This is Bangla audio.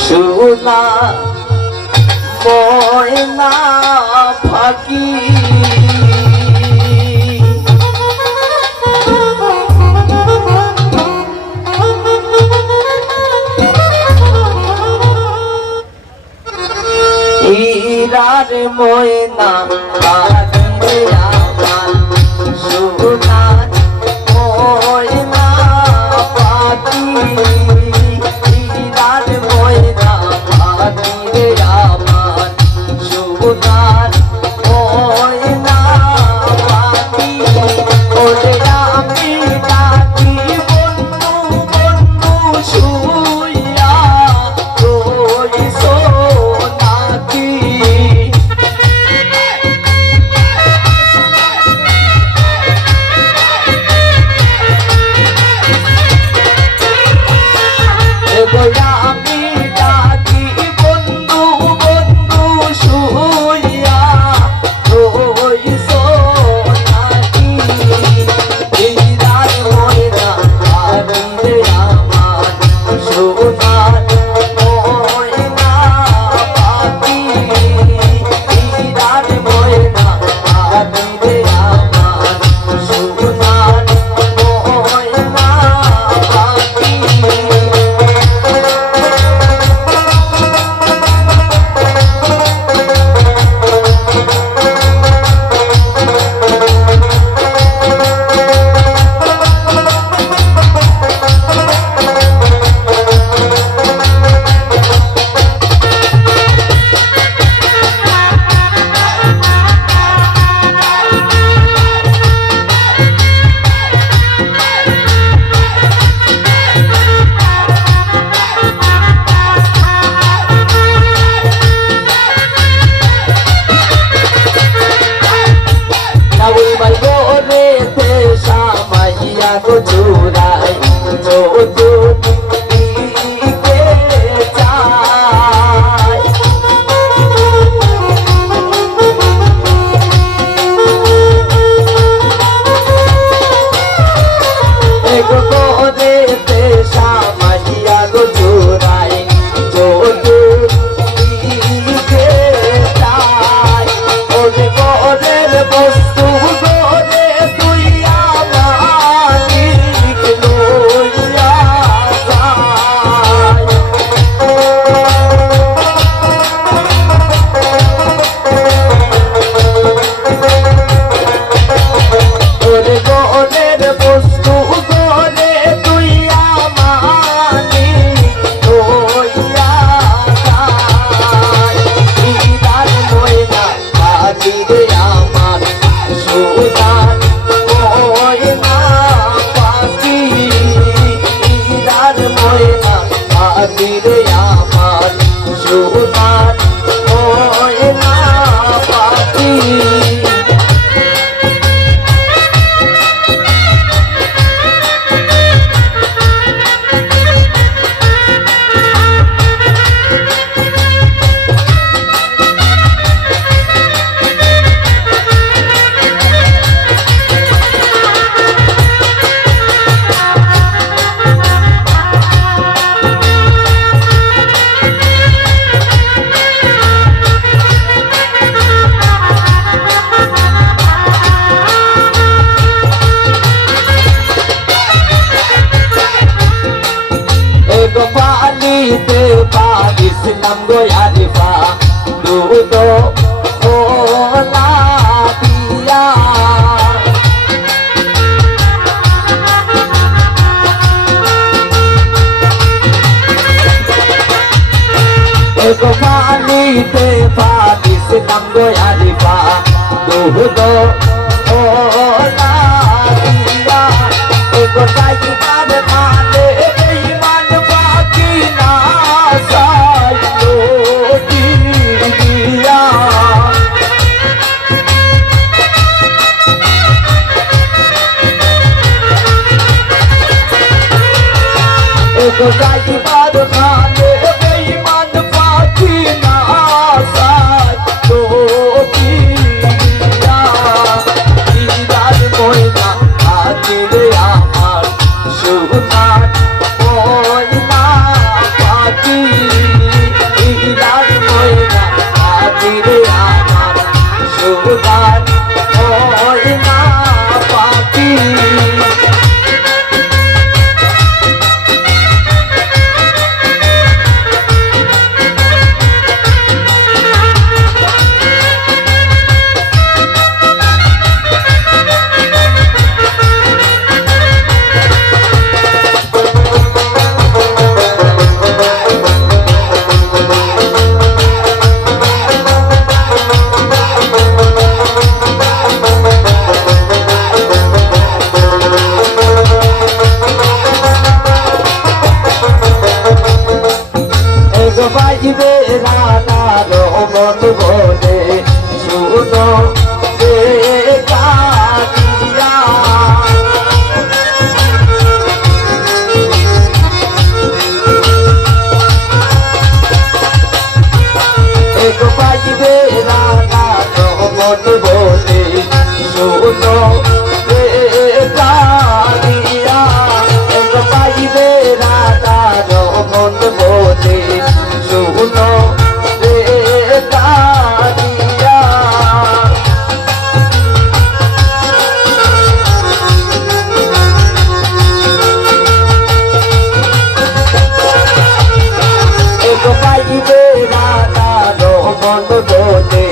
সোনা ময়না ফাঁকি হীরার ময়না ফাঁকি আমার সোনা ময়না ফাঁকি হীরার ময়না ফাঁকি রে আমার সোনার ময়না ফাঁকি ওরে আমি ডাকি বন্ধু বন্ধু শুইয়া রইছ নাকি আমি ডাকি বন্ধু বন্ধু শুইয়া রইছ নাকি হীরার ময়না ফাঁকি রে আমার সোনার ময়না ফাঁকি হীরার ময়না ফাঁকি রে আমার সোনার ময়না ফাঁকি গো চুরাই চৌধুরীকে চাই এগো করে পেশা মাহিয়া গো চুরাই চৌধুরীকে চাই ওরে গরের বস্তু গরে তুই রে আমার সোনার ময়না পাখি পানিতে পারিছিলাম গো আরিফা দুধ খোলা দিয়া পানিতে পারিছিলাম গো আরিফা দুধ খোলা দিয়া এগো যাইবার মানে ইমান বাকি না সাইলো দিয়া এগো যাইবার মানে ইমান বাকি না সাইলো দিয়া এগো পাইবে রানার মন বলে শুনো রে কাঁদিয়া এগো পাইবে রানার মন বলে শুনো রে কাঁদিয়া এগো পাইবে রানার মন বলে শুনো রে কাঁদিয়া এগো পাইবে রানার মন বলে